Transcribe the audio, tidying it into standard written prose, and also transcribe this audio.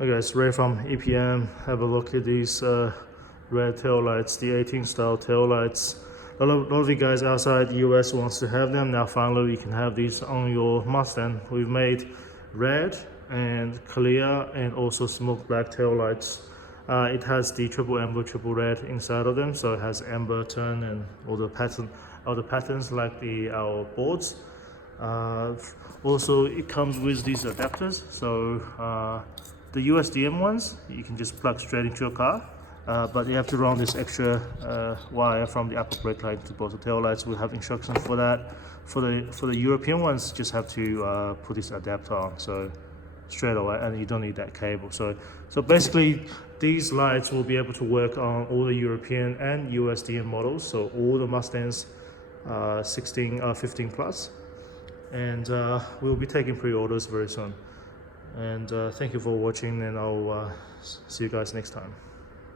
Okay guys, Ray from EPM. Have a look at these red tail lights, the 18 style tail lights. A lot of you guys outside the US wants to have them. Now finally you can have these on your Mustang. We've made red and clear and also smoke black tail lights. It has the triple amber, triple red inside of them, so it has amber tone and all the patterns like our boards. Also it comes with these adapters, so the USDM ones you can just plug straight into your car, but you have to run this extra wire from the upper brake light to both the tail lights. We have instructions for that. For the European ones, just have to put this adapter on, so straight away, and you don't need that cable. So basically these lights will be able to work on all the European and USDM models, so all the Mustangs 15 plus, and we'll be taking pre-orders very soon. And thank you for watching, and I'll see you guys next time.